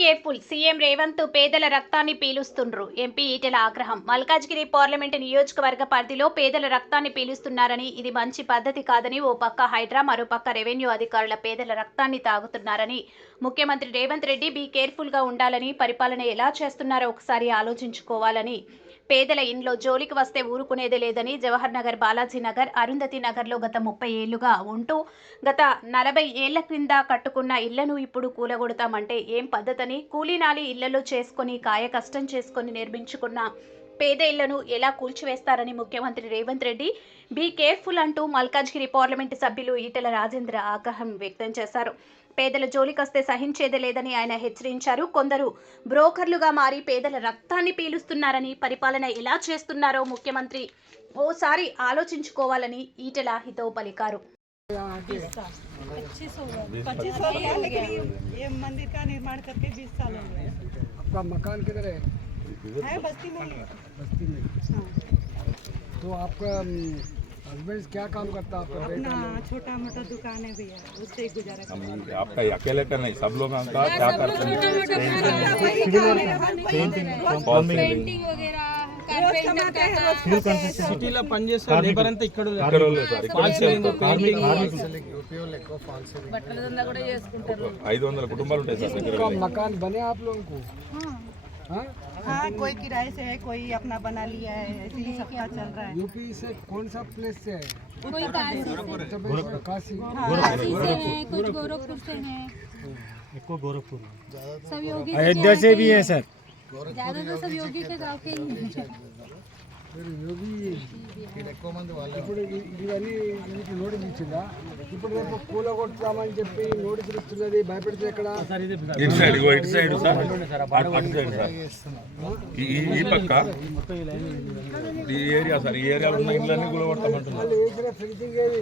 Careful CM Revanth పేదల రక్తాన్ని పీలుస్తుండ్రు. MP Etela ఆగ్రహం. మల్కాజ్గిరి పార్లమెంటు నియోజకవర్గ పరిధిలో పేదల రక్తాన్ని పీలుస్తున్నారని, ఇది మంచి పద్ధతి కాదని ఓ పక్క హైడ్రా, మరోపక్క రెవెన్యూ అధికారుల పేదల రక్తాన్ని తాగుతున్నారని ముఖ్యమంత్రి రేవంత్ రెడ్డి బీ కేర్ఫుల్ గా ఉండాలని, పరిపాలన ఎలా చేస్తున్నారో ఒకసారి ఆలోచించుకోవాలని, పేదల ఇంట్లో జోలికి వస్తే ఊరుకునేదే లేదని జవహర్ నగర్, బాలాజీ నగర్, అరుంధతి నగర్లో గత 30 ఏళ్లుగా ఉంటూ గత 40 ఏళ్ల క్రింద కట్టుకున్న ఇళ్లను ఇప్పుడు కూలగొడతామంటే ఏం పద్ధతని, కూలీనాలి ఇళ్లలో చేసుకుని కాయ కష్టం చేసుకుని నిర్మించుకున్న పేద ఇళ్లను ఎలా కూల్చివేస్తారని ముఖ్యమంత్రి రేవంత్ రెడ్డి బీ కేర్ఫుల్ అంటూ మల్కాజ్గిరి పార్లమెంటు సభ్యులు ఈటెల రాజేంద్ర ఆగ్రహం వ్యక్తం చేశారు. పేదల జోలికొస్తే సహించేదే లేదని ఆయన హెచ్చరించారు. కొందరు బ్రోకర్లుగా మారి పేదల రక్తాన్ని పీలుస్తున్నారని, పరిపాలన ఎలా చేస్తున్నారో ముఖ్యమంత్రి ఓసారి ఆలోచించుకోవాలని ఈటెల హితవు పలికారు. मंदिर का निर्माण करके 20 साल हो गए। आपका मकान किधर है? बस्ती में। बस्ती में। तो आपका हस्बैंड क्या काम करता है? आपका अपना छोटा मोटा दुकान है भैया, उससे ही गुजारा करते हैं। आपका अकेले का नहीं, सब लोग का क्या करते हैं? पेंटिंग वगैरह సిటీలో పనిచేసే లేబర్ అంతా ఇక్కడ బట్టల దందా కూడా చేసుకుంటారు. 500 కుటుంబాలు ఉంటాయి సార్ దగ్గర. मकान बने आप लोगों को? हाँ, कोई किराए से है, कोई अपना बना लिया है, ऐसे ही सबका चल रहा है। यूपी से कौन सा प्लेस से है? कोई काशी से काशी। है, कुछ गोरखपुर से है, सब योगी अयोध्या से भी है सर। ज्यादा तो सब योगी के गाँव के ही हैं। యోగి ఇప్పుడు ఇవన్నీ వీటి నోటీస్ ఇచ్చిందా? ఇప్పుడు రేపు కూలగొడతామని చెప్పి నోటీసులు ఇస్తున్నది, భయపెడితే ఎక్కడ? ఇటు సైడ్ సార్, అటు సైడ్ సార్, ఈ పక్క ఈ ఏరియా సార్, ఈ ఏరియాలో ఉన్న ఇళ్ళన్నీ కూలగొడతామంటున్నారు. వేసిన ఫెన్సింగ్ ఏది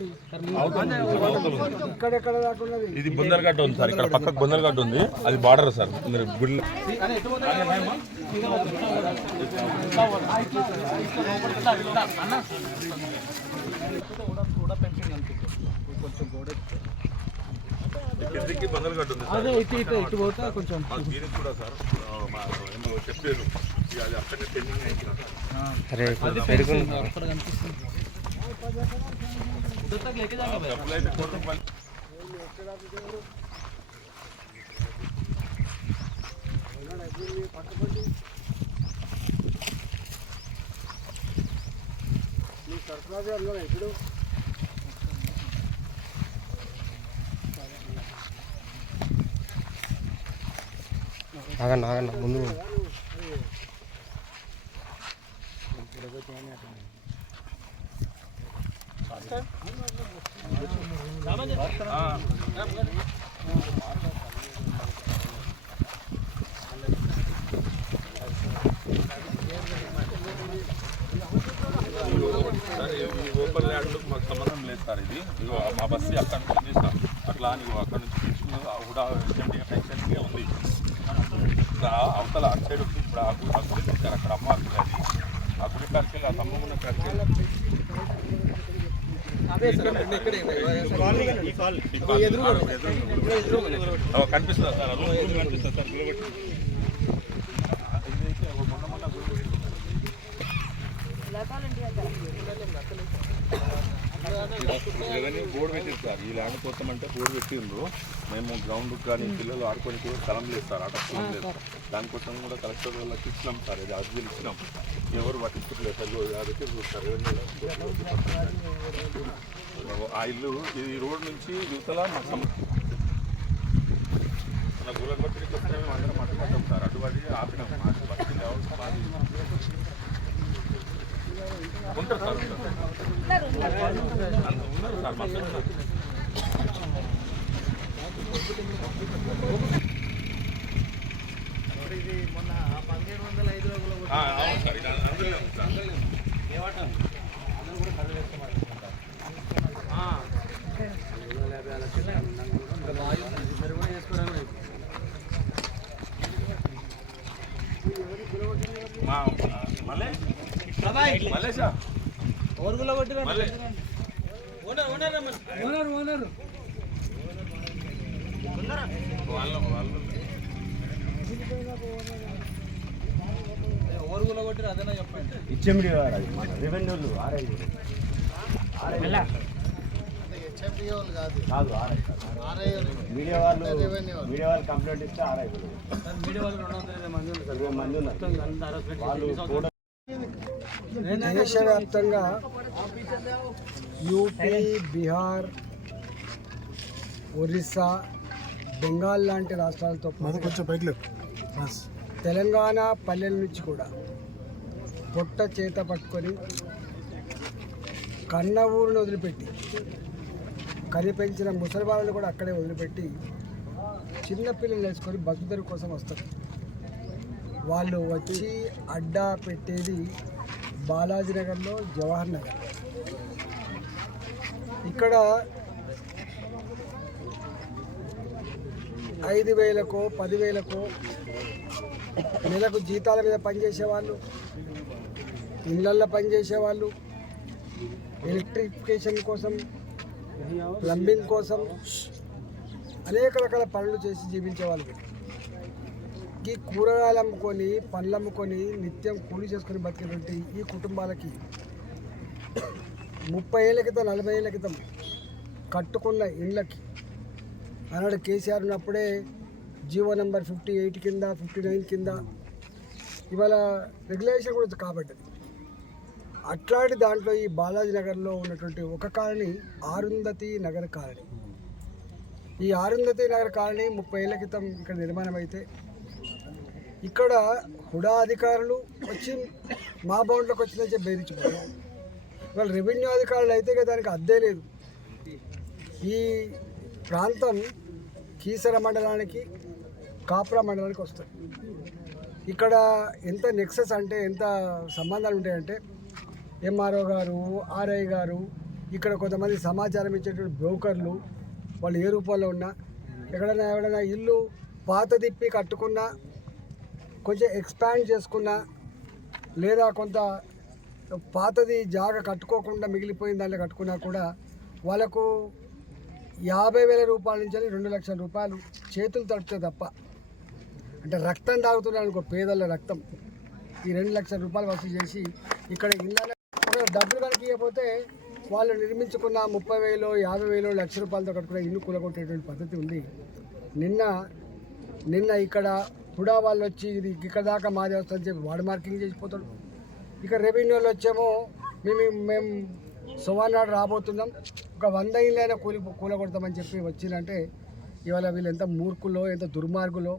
ఇక్కడెక్కడ దాకా ఉన్నది? ఇది బుందర్గడ్డ ఉంది సార్, ఇక్కడ పక్కకు బుందర్గడ్డ ఉంది, అది బార్డర్ సార్. మీరు గుడి కిందకి బుందర్గడ్డ ఉంది సార్. ఇటు పోతే కొంచెం దీనికి కూడా సార్ చెప్పారు, అది అక్కడనే పెండింగ్ అయింది. సరఫరాజు అన్నారా ఇప్పుడు? ఆగండి ముందు ఓపెన్ ల్యాండ్ మాకు సంబంధం లేదు సార్. ఇది మా బస్సు అక్కడ నుంచి సార్, అట్లా అక్కడ నుంచి కూడా పెన్షన్గా ఉంది. అవతల అటు సైడ్ వచ్చి ఇప్పుడు ఆ గుడి సార్, అక్కడ అమ్మవారి గుడి, అది ఆ గుడి కాడికి ఆ స్తంభం ఉన్న కాడికి కనిపిస్తుంది సార్, రూమ్ కనిపిస్తుంది సార్. రెవెన్యూ బోర్డు పెట్టింది సార్, ఈ ల్యాండ్ కోసం అంటే బోర్డు పెట్టిండ్రు. మేము గ్రౌండ్ కానీ పిల్లలు ఆడుకొని కూడా స్థలం లేదు సార్, ఆట స్థలం లేదు. దానికోసం కూడా కలెక్టర్ వాళ్ళకి ఇచ్చినాం సార్, ఇది అర్జీలు ఇచ్చినాం, ఎవరు పట్టించుకోలేదు సార్. అదైతే చూస్తారు రెవెన్యూ ఆ ఇల్లు, ఈ రోడ్ నుంచి యువతల మొత్తం మన గులగొట్టికి వస్తే మేము అందరం అడ్డుపడ్డాం సార్, అడ్డుపడి ఆపినాం. మాకు బస్సు మాది ఉంటారు సార్, ఉన్నారు సార్, మొత్తం ఉన్నారు. అవును సార్, ఇది అందులో ఉంది సార్. మలేషా ఓనర్ హెచ్ఎండి గారు అది మన రెవెన్యూలు ఆర్ఐ కాదు ఆర్ఐ మీడియా వాళ్ళు కంప్లైంట్ ఇస్తే ఆర్ఐ మంది ఉన్నారు వాళ్ళు కూడా దేశవ్యాప్తంగా యూపీ, బీహార్, ఒరిస్సా, బెంగాల్ లాంటి రాష్ట్రాలతో తెలంగాణ పల్లెల నుంచి కూడా పొట్ట చేత పట్టుకొని కన్న ఊరిని వదిలిపెట్టి కనిపెంచిన ముసలి వాళ్ళని కూడా అక్కడే వదిలిపెట్టి చిన్నపిల్లలు వేసుకొని బతుకుదెరువు కోసం వస్తారు. వాళ్ళు వచ్చి అడ్డా పెట్టేది బాలాజీ నగర్లో, జవహర్ నగర్. ఇక్కడ 5,000కో 10,000కో నెలకు జీతాల మీద పనిచేసేవాళ్ళు, ఇళ్ళల్లో పనిచేసేవాళ్ళు, ఎలక్ట్రిఫికేషన్ కోసం, ప్లంబింగ్ కోసం అనేక రకాల పనులు చేసి జీవించేవాళ్ళు. ఈ కూరగాయలు అమ్ముకొని, పండ్లు అమ్ముకొని నిత్యం కూలి చేసుకొని బతికేటువంటి ఈ కుటుంబాలకి 30 ఏళ్ళ క్రితం 40 ఏళ్ళ క్రితం కట్టుకున్న ఇళ్ళకి ఆనాడు కేసీఆర్ ఉన్నప్పుడే జీవో నెంబర్ 58 కింద 59 కింద ఇవాళ రెగ్యులేషన్ కూడా కాబడ్డది. అట్లాంటి దాంట్లో ఈ బాలాజీ నగర్లో ఉన్నటువంటి ఒక కాలనీ ఆరుంధతి నగర్ కాలనీ. ఈ ఆరుంధతి నగర్ కాలనీ 30 ఏళ్ళ క్రితం ఇక్కడ నిర్మాణం అయితే ఇక్కడ హుడా అధికారులు వచ్చి మా బౌండ్లోకి వచ్చిందని చెప్పి బెదిరించిపోయారు. ఇవాళ రెవెన్యూ అధికారులు అయితే దానికి అద్దే లేదు. ఈ ప్రాంతం కీసర మండలానికి, కాప్రా మండలానికి వస్తుంది. ఇక్కడ ఎంత నెక్సెస్ అంటే ఎంత సంబంధాలు ఉంటాయంటే ఎంఆర్ఓ గారు, ఆర్ఐ గారు, ఇక్కడ కొంతమంది సమాచారం ఇచ్చేటువంటి బ్రోకర్లు, వాళ్ళు ఏ రూపంలో ఉన్నా ఎవడైనా ఇల్లు పాత తిప్పి కట్టుకున్నా, కొంచెం ఎక్స్పాండ్ చేసుకున్నా, లేదా కొంత పాతది జాగా కట్టుకోకుండా మిగిలిపోయిన దాంట్లో కట్టుకున్నా కూడా వాళ్ళకు 50,000 రూపాయల నుంచి 2 లక్షల రూపాయలు చేతులు తడితే తప్ప, అంటే రక్తం తాగుతున్నారు అనుకో, పేదల రక్తం, ఈ 2 లక్షల రూపాయలు వసూలు చేసి ఇక్కడ ఇళ్ళ డబ్బులు కనుక ఇవ్వకపోతే వాళ్ళు నిర్మించుకున్న 30,000, 50,000, లక్ష రూపాయలతో కట్టుకున్న ఇల్లు కూలగొట్టేటువంటి పద్ధతి ఉంది. నిన్న ఇక్కడ హుడా వాళ్ళు వచ్చి ఇది ఇక్కడ దాకా మాది వస్తుందని చెప్పి వాడు మార్కింగ్ చేసిపోతాడు. ఇక్కడ రెవెన్యూలో వచ్చేమో మేము సోమవారం రాబోతున్నాం, ఒక 100 ఇళ్ళైనా కూలగొడతామని చెప్పి వచ్చిందంటే ఇవాళ వీళ్ళు ఎంత మూర్ఖులో, ఎంత దుర్మార్గులో,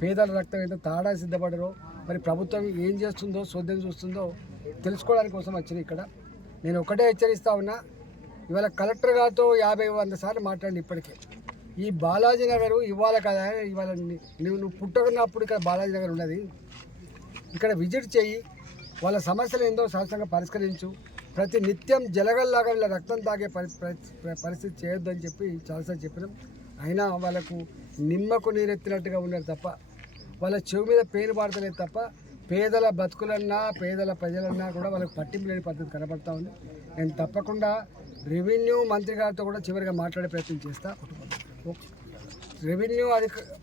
పేదల రక్తం ఎంత తాడా సిద్ధపడరో, మరి ప్రభుత్వం ఏం చేస్తుందో, శోధ్యం చూస్తుందో తెలుసుకోవడానికి కోసం వచ్చిన ఇక్కడ నేను ఒకటే హెచ్చరిస్తా ఉన్నా. ఇవాళ కలెక్టర్ గారితో 50-100 సార్లు మాట్లాడి ఇప్పటికే ఈ బాలాజీ నగర్ ఇవ్వాలి కదా, ఇవాళ నువ్వు పుట్టుకున్నప్పుడు ఇక్కడ బాలాజీ నగర్ ఉన్నది, ఇక్కడ విజిట్ చేయి, వాళ్ళ సమస్యలు ఏందో శాశ్వతంగా పరిష్కరించు, ప్రతి నిత్యం జలగల్లాగా వీళ్ళ రక్తం తాగే పరిస్థితి చేయొద్దు అని చెప్పి చాలాసార్లు చెప్పినాం. అయినా వాళ్ళకు నిమ్మకు నీరెత్తినట్టుగా ఉన్నారు తప్ప వాళ్ళ చెవి మీద పేరు పాడతలేదు తప్ప పేదల బతుకులన్నా, పేదల ప్రజలన్నా కూడా వాళ్ళకి పట్టింపు లేని పద్ధతి కనబడతా ఉంది. నేను తప్పకుండా రెవెన్యూ మంత్రి గారితో కూడా చివరిగా మాట్లాడే ప్రయత్నం చేస్తా.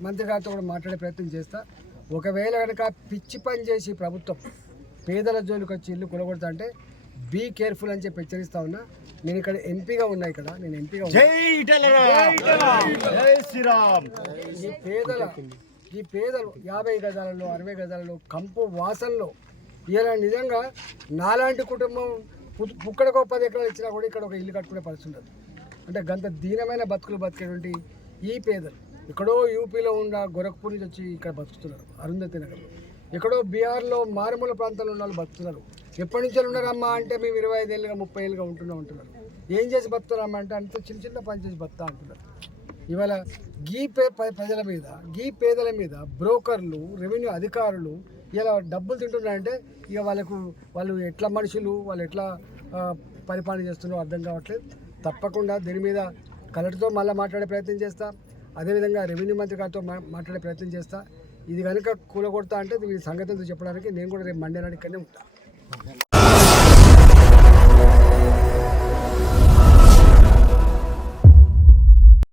మంత్రి గారితో కూడా మాట్లాడే ప్రయత్నం చేస్తా. ఒకవేళ కనుక పిచ్చి పని చేసి ప్రభుత్వం పేదల జోలికి వచ్చి ఇల్లు కొలగొడతా అంటే బీ కేర్ఫుల్ అని చెప్పి హెచ్చరిస్తా ఉన్నా. నేను ఇక్కడ ఎంపీగా ఉన్నా, ఇక్కడ నేను ఎంపీగా ఉన్నా. ఈ పేదలు 50 గజాలలో 60 గజాలలో కంపు వాసనలో ఇలా నిజంగా నాలాంటి కుటుంబం పుక్కడికో 10 ఎకరాలు ఇచ్చినా కూడా ఇక్కడ ఒక ఇల్లు కట్టుకునే పరిస్థితి ఉండదు. అంటే గంత దీనమైన బతుకులు బతికేటువంటి ఈ పేదలు ఎక్కడో యూపీలో ఉన్న గోరఖ్పూర్ నుంచి వచ్చి ఇక్కడ బతుకుతున్నారు, అరుంధతి నగర్. ఎక్కడో బీహార్లో మారుమూల ప్రాంతాల్లో ఉన్న వాళ్ళు బతుకుతున్నారు. ఎప్పటి నుంచి ఉన్నారమ్మా అంటే మేము 25 ఏళ్ళుగా 30 ఏళ్ళుగా ఉంటున్నారు. ఏం చేసి బతుకుతారమ్మా అంటే అంత చిన్న పని చేసి బతుకుతా అంటున్నారు. ఇవాళ ప్రజల మీద, పేదల మీద బ్రోకర్లు, రెవెన్యూ అధికారులు ఇలా డబ్బులు తింటున్నారంటే ఇక వాళ్ళు ఎట్లా మనుషులు, వాళ్ళు ఎట్లా పరిపాలన చేస్తున్నారో అర్థం కావట్లేదు. తప్పకుండా దీని మీద కలెక్టర్తో మళ్ళీ మాట్లాడే ప్రయత్నం చేస్తా, అదేవిధంగా రెవెన్యూ మంత్రి గారితో మాట్లాడే ప్రయత్నం చేస్తా. ఇది కనుక కూలగొడతా అంటే దీని సంగతితో చెప్పడానికి నేను కూడా రేపు మండే నాడు ఇక్కడనే ఉంటాను.